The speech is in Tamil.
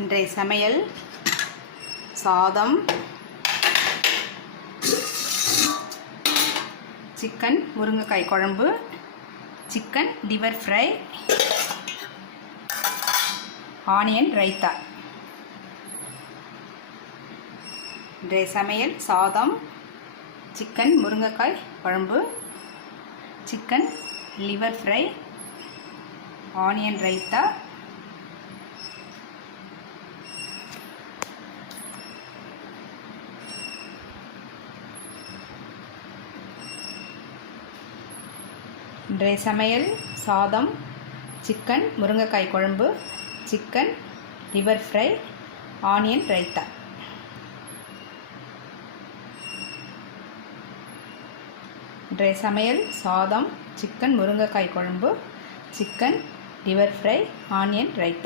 இன்றைய சமையல் சாதம், சிக்கன் முருங்கைக்காய் குழம்பு, chicken liver fry, onion raita. இன்றைய சமையல் சாதம், சிக்கன் முருங்கைக்காய் குழம்பு, chicken liver fry, onion raita, இன்றைய சமையல் சாதம், சிக்கன் முருங்கைக்காய் குழம்பு, chicken liver fry, onion raita. இன்றைய சமையல் சாதம், சிக்கன் முருங்கைக்காய் குழம்பு, chicken liver fry, onion raita.